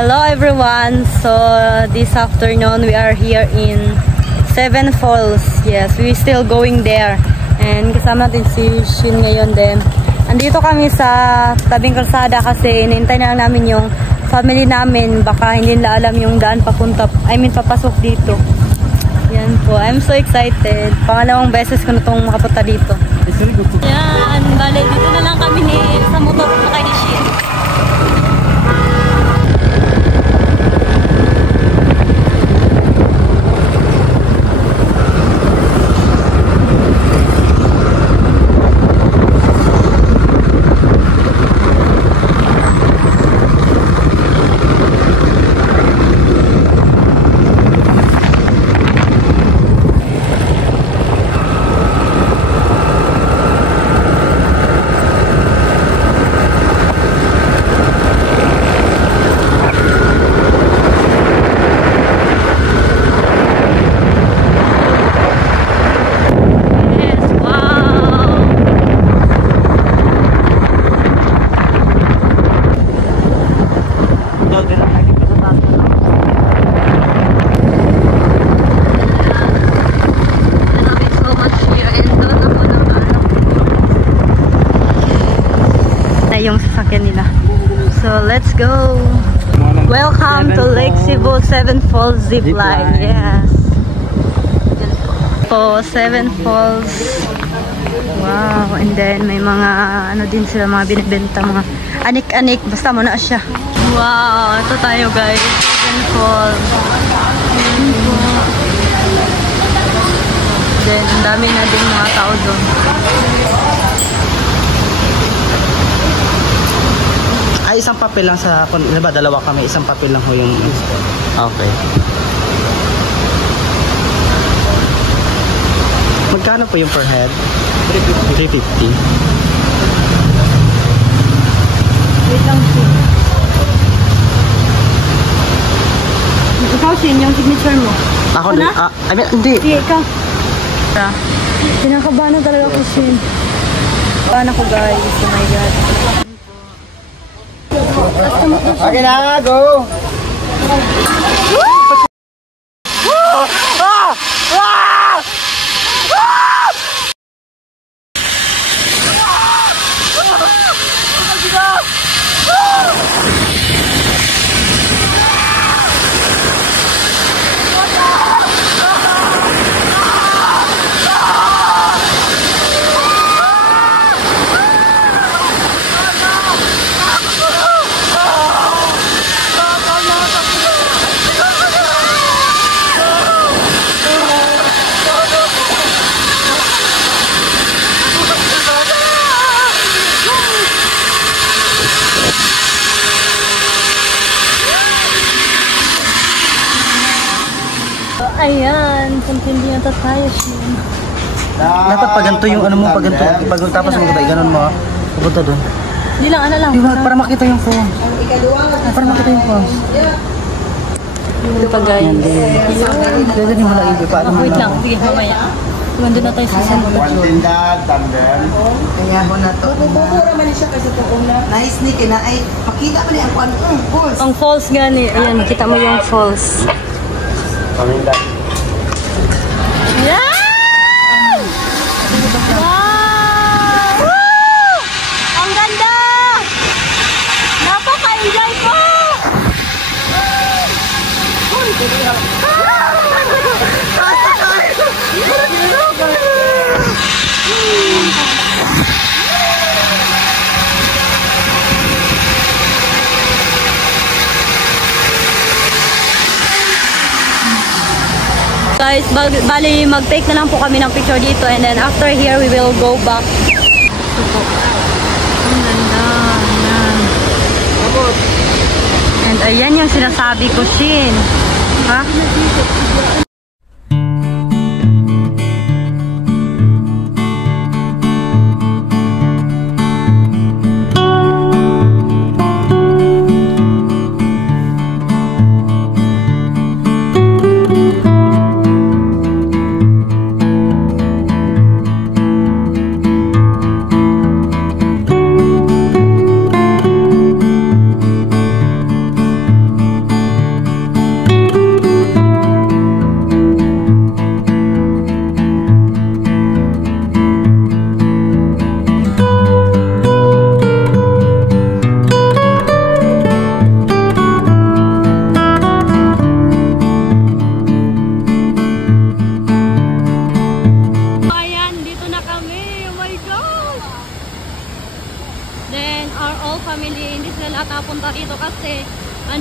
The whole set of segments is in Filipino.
Hello everyone! So this afternoon we are here in Seven Falls. Yes, we still going there. And kasama natin si Shin ngayon din. Andito kami sa tabing kalsada kasi hinihintay na lang namin yung family namin. Baka hindi nila alam yung daan papunta, papasok dito. Yan po. I'm so excited. Pangalawang beses ko na itong makapunta dito. Yan. Bale, dito na lang kami sa motor na kay ni Shin. Yung sasakyan nila. So let's go. Welcome to Lake Cebu Seven Falls Zipline. Yes. So Seven Falls. Wow. And then may mga ano din sila, mga binibenta, mga anik-anik. Basta mo na siya. Wow. Ito tayo guys. Seven Falls. Then ang dami na din mga tao doon. Ay, isang papel lang sa, diba, dalawa kami, isang papel lang ho yung, okay. Magkano po yung per head? 350. Wait lang, Shin. Ikaw, Shin, yung signature mo. Ako na? I mean, hindi. Sige, ikaw. Kinakabahan na talaga ko, Shin. Kabahan ako, guys. Oh my God. Okay na, go! Ayan, continue na tayo, Shin. Dapat pag ganito yung ano mo, pag ganito, pag tapos mo tayo, ganun mo, pupunta doon. Hindi lang, ano lang. Para makita yung phone. Para makita yung phone. Yung pa, guys. Pwede din mo lang ibig. Wait lang, sige, mamaya. Nandun na tayo sa center. Kaya mo na to. Bubura man siya kasi ito una. Nice ni kina ay makita mo ni ang falls. Ang falls nga ni, ayan, kita mo yung falls. Paminda. Yan! Wow! Woo! Ang ganda! Napaka-enjoy ko! Guys, bali mag-take na lang po kami ng picture dito and then after here we will go back. Ito po. Ang ganda. And ayan yung sinasabi ko, Shin. Ha?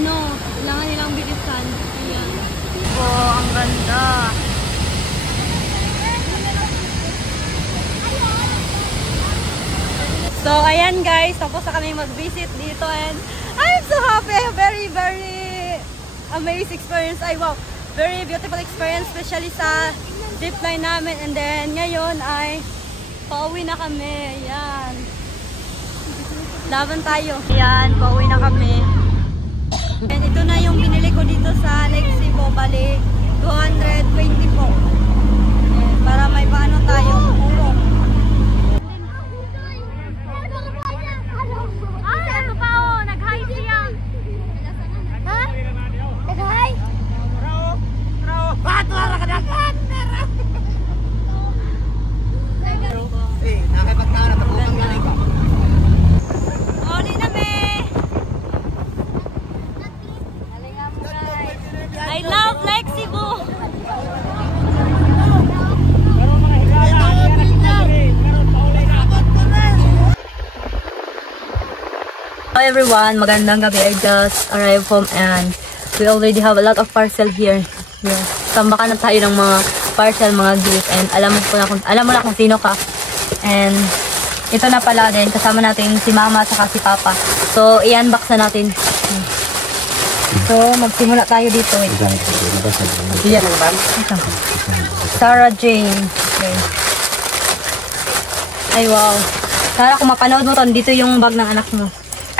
kailangan nilang bilisan. Ayan. Oh, ang ganda. So, ayan guys, tapos na kami mag-visit dito and I'm so happy. Very, very amazing experience. Ay, wow. Very beautiful experience, especially sa zip line namin. And then, ngayon ay pauwi na kami. Ayan. Laban tayo. Ayan, pauwi na kami. And ito na yung binili ko dito sa Lake Cebu. Bali, 220 po. And para may paano tayo. Puro. I love Lake Cebu. Hello everyone, magandang gabi. I just arrived home and we already have a lot of parcel here. Yes. Sambaka na tayo ng mga parcel, mga gift, and alam mo na kung sino ka. And ito na pala din, kasama natin si mama at si papa. So i-unbox na natin. So magsimula tayo dito. Yeah. Sarah Jane. Okay. Ay wow. Sarah, kung mapanood mo to, dito yung bag ng anak mo.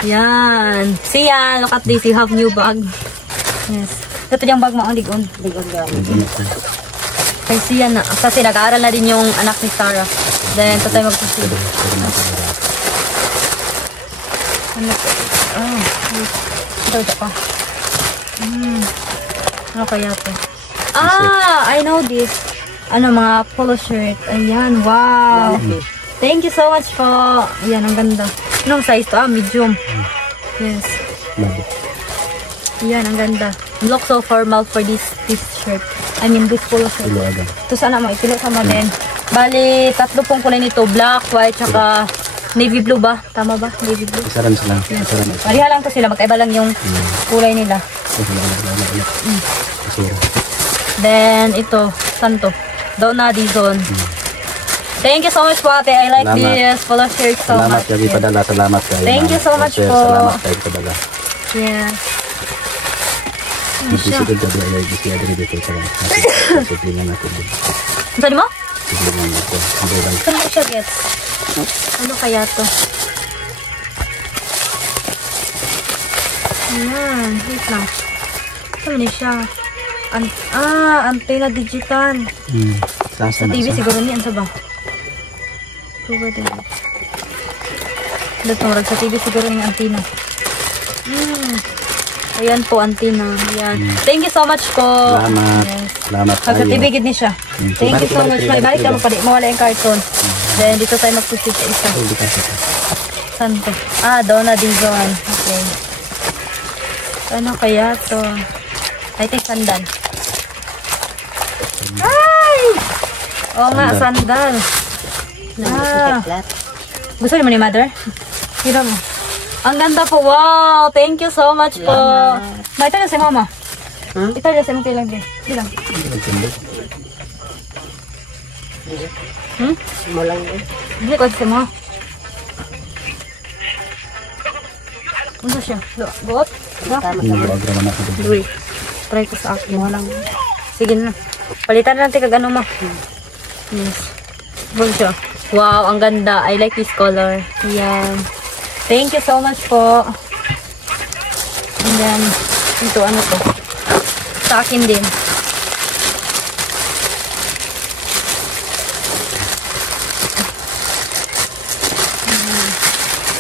Yan. Siya, look at this. You have new bag. Yes. Ito yung bag mo. Ligon. Kaya siya na. Kasi nag-aaral na din yung anak ni Sarah. Then, ito tayo magpusin. Ano po? Oh. Ito pa. Ano kaya ito? Ah! I know this. Ano, mga polo shirt. Ayan. Wow. Thank you so much po. Ayan, ang ganda. Anong size to? Medium. Yes. Yan, ang ganda. Look so formal for this shirt. I mean, this polo shirt. Ito sana mo, ipilo sama din. Bali, 3 pong kulay nito. Black, white, tsaka navy blue ba? Tama ba? Navy blue. Isaran sila. Yes. Pariha lang to sila. Magkaiba lang yung kulay nila. Then, ito. Saan to? Daw na dizon. Thank you so much po ate. I like this polo shirt so much. Salamat kayo. Thank you so much po. Salamat kayo padala. Yes. Dito dito ay siya dito sa lang. Sige na natin. Saan mo? Sige na natin. Saan mo siya gets? Ano kaya to? Ayan. Wait lang. Saan siya? Antena digital. Sa TV siguro niyan sa ba? Datong sa TV siguro yung antena. Ayan po, antena. Ayan. Thank you so much po. Salamat. Yes. Salamat tayo. Sa TV gid ni siya. Thank you so much. Balik ka mo pa. Mawala yung carton. Then dito tayo magpusit sa isa. Saan to? Doon na dizon. Okay. Ano kaya to? I think sandal. Ay! Oo nga, sandal. Gusto niyo mo ni mother? Hira mo. Ang ganda po. Wow! Thank you so much po. Ito na si mama. Ito na si mama kailang din. Bilang. Malang eh. Hindi ko si mama. Ano siya? Buot? Dui. Try ko sa akin. Sige na. Palitan na natin kag ano mo. Yes. Buot siya. Wow, ang ganda. I like this color. Yan. Thank you so much po. And then, ito ano to? Sa akin din.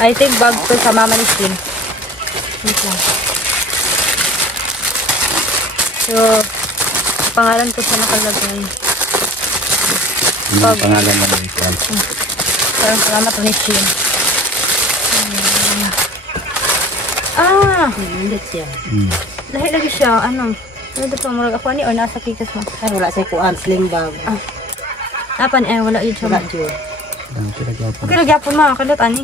I think bag to sa mama ni Shin. Wait lang. So, pangalan ko sa nakalagay. Pangalan mo rin. Parang salamat ni Shin. Hindi siya. Lahi lagi siya. Ano? Ano dito? Murag ako ni o nasa kikas mo? Ay, wala siya kuan. Sling bag. Apan wala yun siya. Wala yun. Okay, nagyapon mo. Kalat, ani.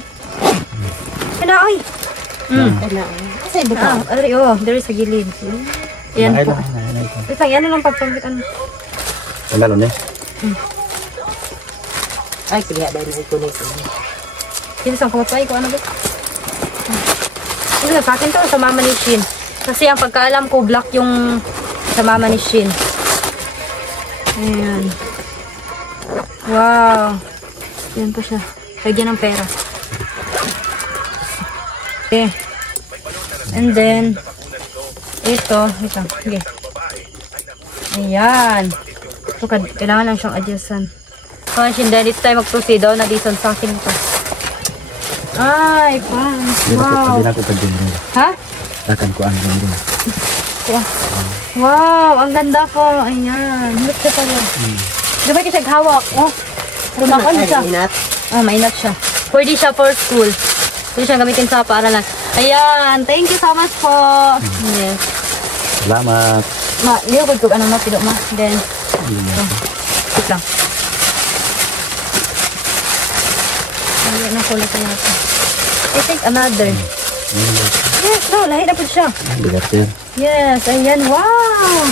Kaya, ay. sa iba ka. There is a gilid. Yan po. Ito, yan lang pagpagkit. Wala nun eh. Ay, sige, dahil na ikunin ko. Kinisang kumapay ko, ano ba? Ito, sa akin to, sa mama ni Shin. Kasi ang pagkaalam ko, black yung sa mama ni Shin. Ayan. Wow. Yan po siya. Lagyan ng pera. Okay. And then, ito. Sige. Ayan. So, kailangan lang siyang adjustan. So, Shin, dahil dito tayo mag-proceed daw na dito sa akin ito. Ay, pants. Wow. Hindi na ako pag-dinner. Ha? Takan ko ang ganda. Wow, ang ganda po. Ayan. Look siya pala. Diba kasi hawak? Oh, rumakon siya. Mainat. Mainat siya. Pwede siya for school. Pwede siya gamitin sa paaralan. Ayan. Thank you so much po. Yes. Salamat. Liyo ko ano pilo ma. Then, sit lang. Ayan na kulit na natin. I think another. Yes, no, lahi na po siya. Bigatir. Yes, ayan, wow!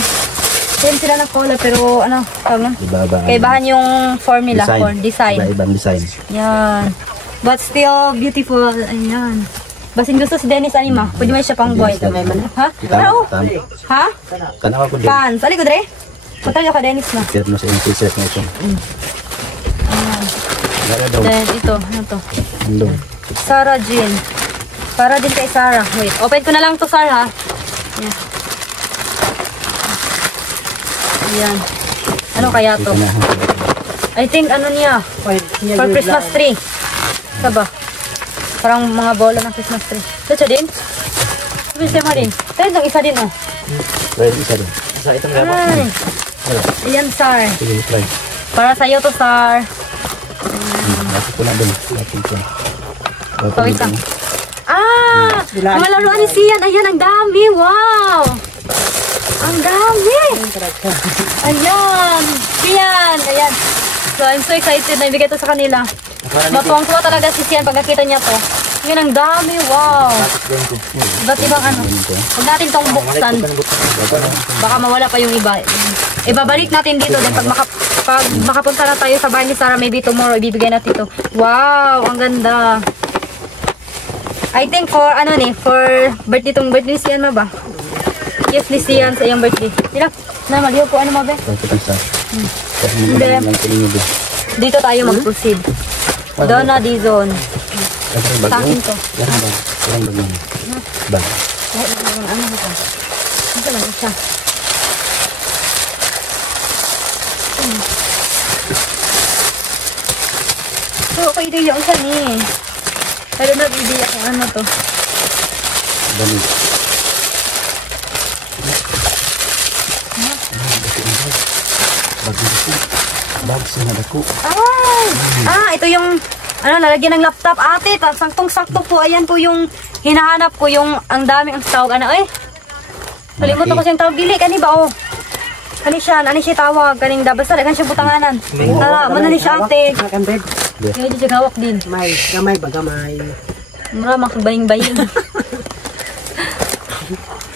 Same sila na color, pero ano, tawag na? Kaibahan yung formula or design. Iba-ibang design. Yan. But still beautiful, ayan. Basin gusto si Dennis Anima, pwede mo siya pang boy. Ha? Oo. Ha? Tanawa ko din. Pants, ali ko dre? Patay ka Dennis na. Kaya mo sa t-shirt na ito. Ayan. Gara daw. Then ito, ano to? Ando. Sarah Jean. Para din kay Sarah. Wait, open ko na lang to, Sarah. Ayan. Ayan. Ano kaya to? I think ano niya? For Christmas tree. Saba? Parang mga bola ng Christmas tree. Ito siya din? Bisa mo din. Ito yung isa din, oh. Try isa din. Isa itong gabak. Ay. Ayan, Sar. Sige, try. Para sa'yo to, Sar. Nasa ko na din. Natin ko. Wait lang. Ah! Mga laruan ni Sian. Ayan, ang dami. Wow! Ang dami! Ayan! Sian! Ayan. So, I'm so excited na ibigay ito sa kanila. Matuwang-tuwa talaga si Sian pag nakita niya to. Ayan, ang dami. Wow! Iba't ibang ano. Huwag natin itong buksan. Baka mawala pa yung iba. Ibabalik natin dito. Then pag makapunta na tayo sa bahay ni Sarah, maybe tomorrow, ibibigay natin ito. Wow! Ang ganda. I think for ano ni, for birthday tong birthday ni Sian ba? Yes, ni Sian sa iyang birthday. Dila, na maliw ko ano mo ba? Dito tayo mag-proceed. Donna Dizon. Sa akin to. Bag. Ano ba? Ito lang siya. So, okay din yung isa ni. Pero nag-idea kung ano to. Dami. Bag sa dako. Ay! Ito yung ano, lalagyan ng laptop. Ate, saktong-sakto po. Ayan po yung hinahanap ko, yung ang daming ang tawag. Ano eh? Kalimutan ko siyang tawag. Dili, kani ba oh? Kani siya tawag. Kaning basta kan siya butanganan. Mana ni siya ate. Ngayon di siya gawak din. Gamay ba? Gamay. Mura makagbaying-baying.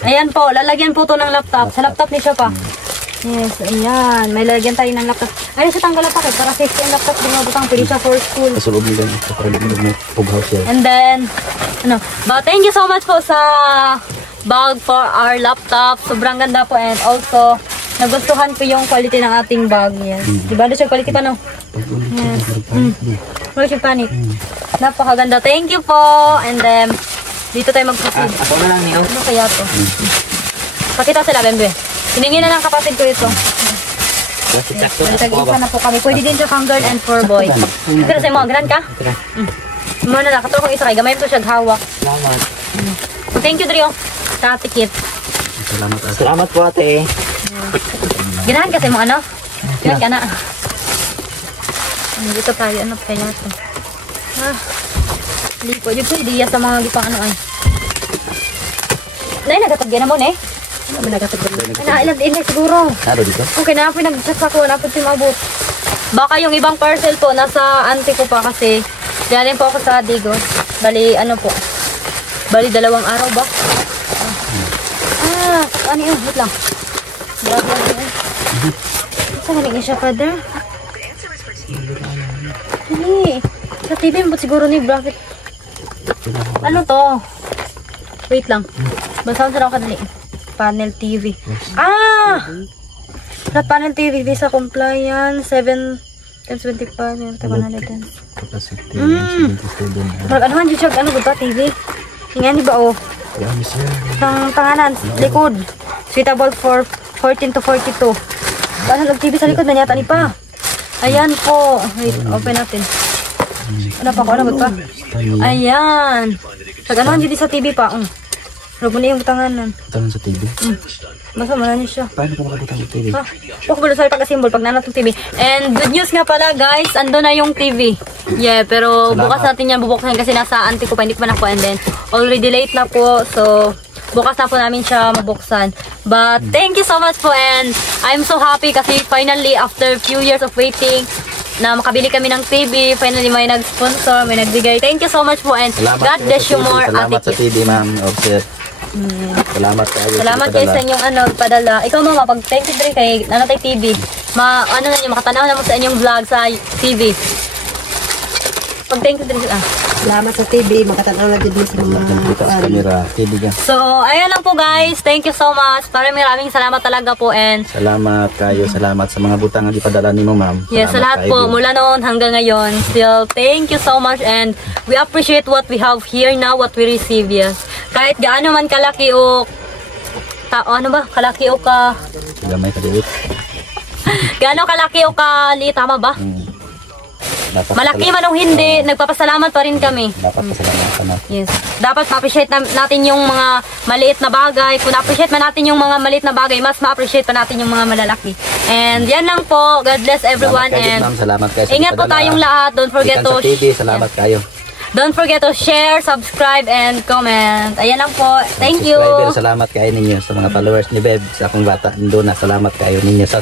Ayan po, lalagyan po to ng laptop. Sa laptop ni siya pa. Yes, ayan. May lalagyan tayo ng laptop. Ayun siya tanggal laptop para safety ang laptop. Bumabutang pwede siya for school. Kasulog nila. Pag-house yan. And then, but thank you so much po sa bag for our laptop. Sobrang ganda po and also, nagustuhan ko yung quality ng ating bag. Yes. Diba doon siya quality pa no? Yes. Wala siya panic. Napakaganda. Thank you po. And then, dito tayo mag-proceed. Ako na lang niyo. Ano kaya to? Pakita sila, Bembe. Hiningin na ng kapatid ko ito. Tag-isa na po kami. Pwede din siya pang girl and for boy. Pero sa mga grand ka? Muna na. Katulong kong isa kay gamay mo siya hawak. Salamat. Thank you, Drio. Sa tikit. Salamat ate. Salamat po ate. Ginahan kasi mo ano? Ginahan ka na. Dito tayo. Ano kaya ito? Hindi po. Yung pwede sa mga gipang ano ay. Nay, nagatagyan na mo eh. Ano ba nagatagyan? Ilan siguro. Ano dito? Okay, napin nag-chat ako. Napin si Mabot. Baka yung ibang parcel po, nasa auntie ko pa kasi galing po ako sa Digos. Bali, ano po? Bali, 2 araw ba? Ano yun? Wait lang. Grabe ano yun. Saan galing siya, father? Hindi. Sa TV mo siguro ni bracket. Ano to? Wait lang. Basahan sa ako kadali. Panel TV. Ah! Sa panel TV, visa compliance, 7x25, 110. Ano man dyan siya, ano ba TV? Hingan ba oh? Ang pangalan, likod. Suitable for 14 to 42. Paano nag-TV sa likod na yata ni pa? Ayan po. Wait, open natin. Ano pa ko? Ano ba pa? Ayan. Pag-anuhan dito sa TV pa. Ano na yung butanganan? Butangan sa TV? Basta mo na niya siya. Paano ka makabutang sa TV? Huwag ba sa pagka-symbol pag nanat ng TV. And good news nga pala guys, ando na yung TV. Yeah, pero bukas natin yan bubuksan kasi nasa auntie ko pa, hindi ko pa nakuha. And then, already late na po. So, bukas na po namin siya mabuksan. But, thank you so much po and I'm so happy kasi finally, after few years of waiting, na makabili kami ng TV. Finally, may nag-sponsor, may nagbigay. Thank you so much po and God bless you more, Salamat sa TV, ma'am. Offset. Salamat kayo. Salamat kayo sa inyong padala. Ikaw mama, pag thank you din kay Nanatay TV. Ano na niyo, makatanaw na mo sa inyong vlog sa TV. Pag thank you din Salamat sa TV, makatanaw na din sa camera. TV ka. So, ayan lang po guys. Thank you so much. Maraming salamat talaga po and salamat kayo. Salamat sa mga butangan ipadala ni mo, ma'am. Yes, sa lahat po. Mula noon hanggang ngayon. Still, thank you so much and we appreciate what we have here now, what we receive, yes. Kahit gaano man kalaki o kalaki o ka gamay ka dilit. gaano kalaki o kaliit, tama ba? Malaki man o hindi, nagpapasalamat pa rin kami. Dapat pasalamatan natin. Yes. Dapat ma-appreciate natin yung mga maliit na bagay. Kung na-appreciate man natin yung mga maliit na bagay, mas ma-appreciate pa natin yung mga malalaki. And yan lang po. God bless everyone. Salamat kayo, and ingat po tayong lahat. Don't forget to TV, salamat kayo. Don't forget to share, subscribe, and comment. Ayan lang po. Thank you. Salamat kayo ninyo sa mga followers ni Beb, sa akong bata. Doon na salamat kayo ninyo sa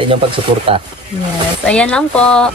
inyong pagsuporta. Yes. Ayan lang po.